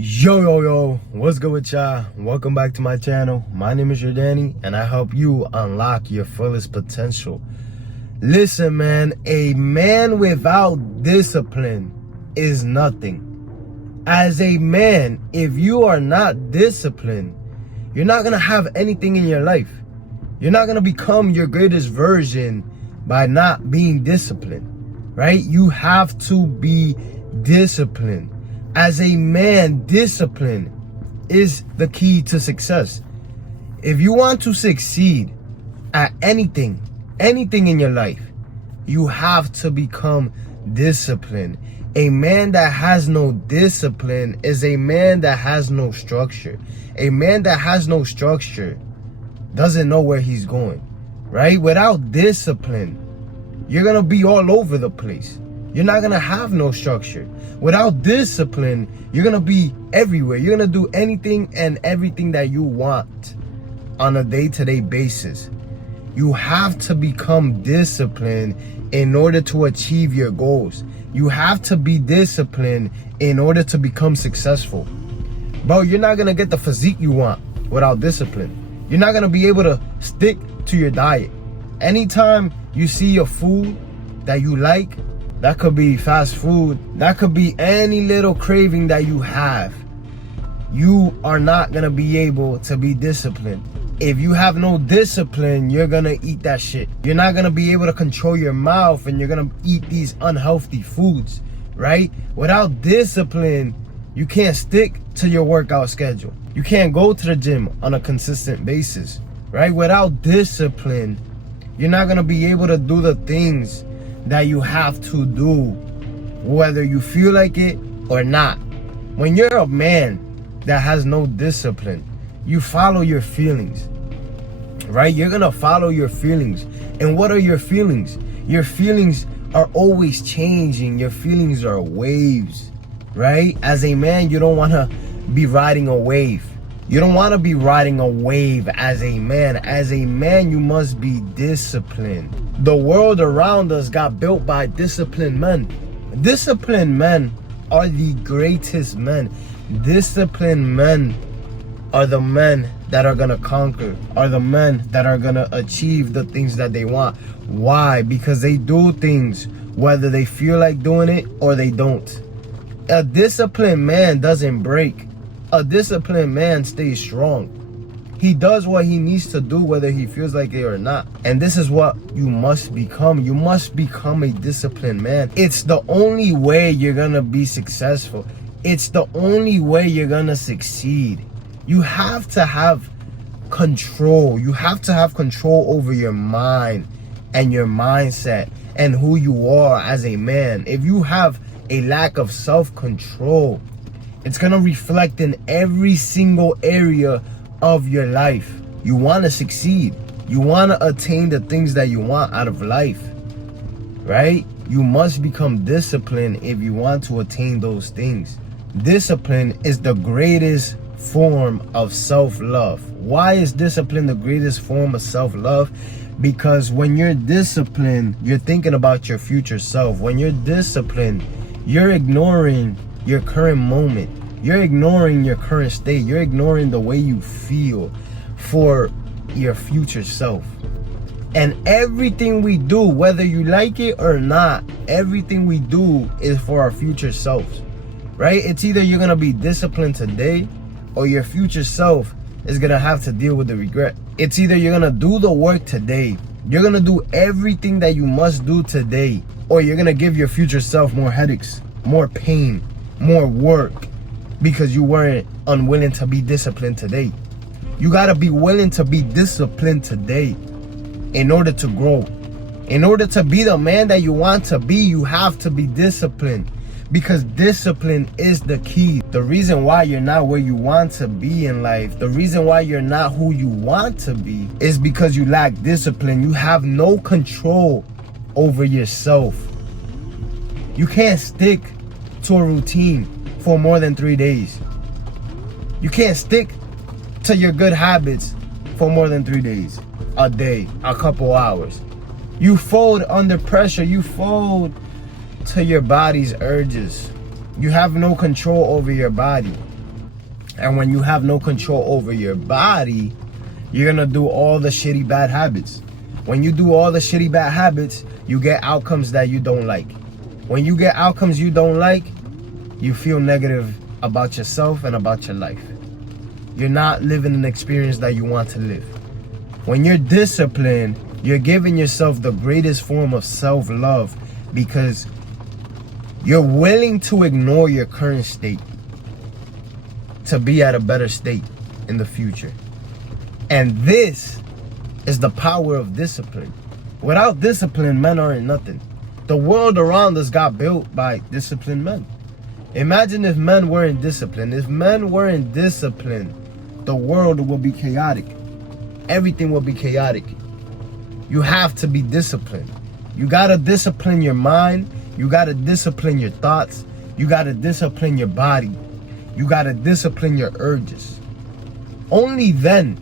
Yo, what's good with y'all? Welcome back to my channel. My name is Yordany, and I help you unlock your fullest potential. Listen, man, a man without discipline is nothing. As a man, if you are not disciplined, you're not gonna have anything in your life. You're not gonna become your greatest version by not being disciplined, right? You have to be disciplined. As a man, discipline is the key to success. If you want to succeed at anything in your life, you have to become disciplined. A man that has no discipline is a man that has no structure. A man that has no structure doesn't know where he's going, right? Without discipline, you're gonna be all over the place. You're not gonna have no structure. Without discipline, you're gonna be everywhere. You're gonna do anything and everything that you want on a day-to-day basis. You have to become disciplined in order to achieve your goals. You have to be disciplined in order to become successful. Bro, you're not gonna get the physique you want without discipline. You're not gonna be able to stick to your diet. Anytime you see a food that you like, that could be fast food, that could be any little craving that you have, you are not gonna be able to be disciplined. If you have no discipline, you're gonna eat that shit. You're not gonna be able to control your mouth, and you're gonna eat these unhealthy foods, right? Without discipline, you can't stick to your workout schedule. You can't go to the gym on a consistent basis, right? Without discipline, you're not gonna be able to do the things that you have to do, whether you feel like it or not. When you're a man that has no discipline, you follow your feelings, right? You're gonna follow your feelings. And what are your feelings? Your feelings are always changing. Your feelings are waves, right? As a man, you don't want to be riding a wave. You don't want to be riding a wave as a man. As a man, you must be disciplined. The world around us got built by disciplined men. Disciplined men are the greatest men. Disciplined men are the men that are gonna conquer, are the men that are gonna achieve the things that they want. Why? Because they do things whether they feel like doing it or they don't. A disciplined man doesn't break. A disciplined man stays strong. He does what he needs to do whether he feels like it or not. And this is what you must become. You must become a disciplined man. It's the only way you're gonna be successful. It's the only way you're gonna succeed. You have to have control. You have to have control over your mind and your mindset and who you are as a man. If you have a lack of self-control, it's gonna reflect in every single area of your life. You want to succeed. You want to attain the things that you want out of life, right? You must become disciplined if you want to attain those things. Discipline is the greatest form of self-love. Why is discipline the greatest form of self-love? Because when you're disciplined, you're thinking about your future self. When you're disciplined, you're ignoring your current moment. You're ignoring your current state. You're ignoring the way you feel for your future self. And everything we do, whether you like it or not, everything we do is for our future selves, right? It's either you're going to be disciplined today or your future self is going to have to deal with the regret. It's either you're going to do the work today, you're going to do everything that you must do today, or you're going to give your future self more headaches, more pain, more work, because you weren't unwilling to be disciplined today. You got to be willing to be disciplined today in order to grow. In order to be the man that you want to be, you have to be disciplined, because discipline is the key. The reason why you're not where you want to be in life, the reason why you're not who you want to be, is because you lack discipline. You have no control over yourself. You can't stick to a routine for more than 3 days. You can't stick to your good habits for more than 3 days, a day, a couple hours. You fold under pressure. You fold to your body's urges. You have no control over your body. And when you have no control over your body, you're gonna do all the shitty bad habits. When you do all the shitty bad habits, you get outcomes that you don't like. When you get outcomes you don't like, you feel negative about yourself and about your life. You're not living an experience that you want to live. When you're disciplined, you're giving yourself the greatest form of self-love because you're willing to ignore your current state to be at a better state in the future. And this is the power of discipline. Without discipline, men aren't nothing. The world around us got built by disciplined men. Imagine if men weren't disciplined. If men weren't disciplined, the world will be chaotic. Everything will be chaotic. You have to be disciplined. You gotta discipline your mind. You gotta discipline your thoughts. You gotta discipline your body. You gotta discipline your urges. Only then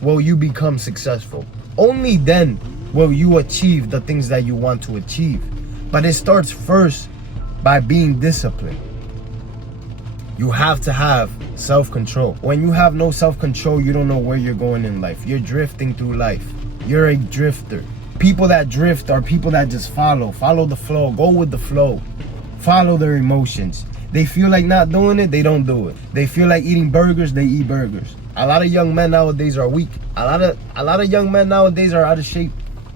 will you become successful. Only then will you achieve the things that you want to achieve. But it starts first by being disciplined. You have to have self-control. When you have no self-control, you don't know where you're going in life. You're drifting through life. You're a drifter. People that drift are people that just follow the flow, go with the flow, follow their emotions. They feel like not doing it, they don't do it. They feel like eating burgers, they eat burgers. A lot of young men nowadays are weak. A lot of young men nowadays are out of shape.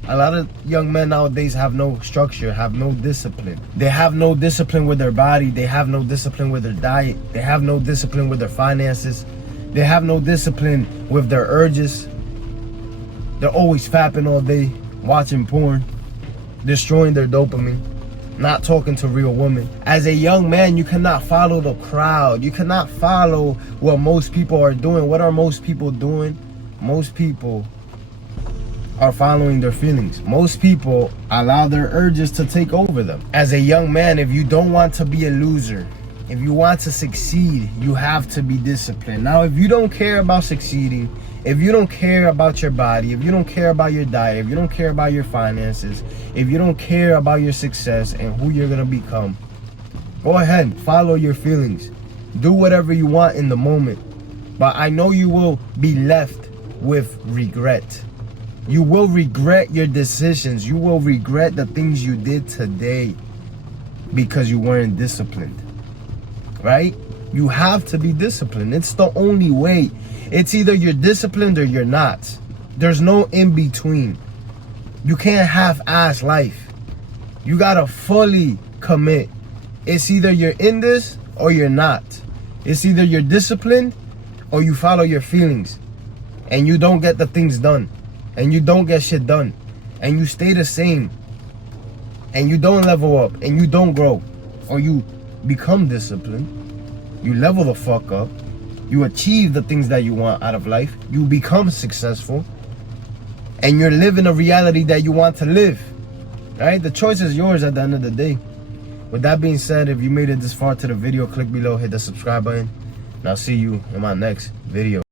A lot of young men nowadays have no structure, have no discipline. They have no discipline with their body. They have no discipline with their diet. They have no discipline with their finances. They have no discipline with their urges. They're always fapping all day, watching porn, destroying their dopamine, not talking to real women. As a young man, you cannot follow the crowd. You cannot follow what most people are doing. What are most people doing? Most people are following their feelings. Most people allow their urges to take over them. As a young man, if you don't want to be a loser, if you want to succeed, you have to be disciplined. Now, if you don't care about succeeding, if you don't care about your body, if you don't care about your diet, if you don't care about your finances, if you don't care about your success and who you're gonna become, go ahead, follow your feelings. Do whatever you want in the moment. But I know you will be left with regret. You will regret your decisions. You will regret the things you did today because you weren't disciplined, right? You have to be disciplined. It's the only way. It's either you're disciplined or you're not. There's no in between. You can't half-ass life. You gotta fully commit. It's either you're in this or you're not. It's either you're disciplined or you follow your feelings and you don't get the things done. And you don't get shit done, and you stay the same, and you don't level up, and you don't grow, or you become disciplined, you level the fuck up, you achieve the things that you want out of life, you become successful, and you're living a reality that you want to live, right? The choice is yours at the end of the day. With that being said, if you made it this far to the video, click below, hit the subscribe button, and I'll see you in my next video.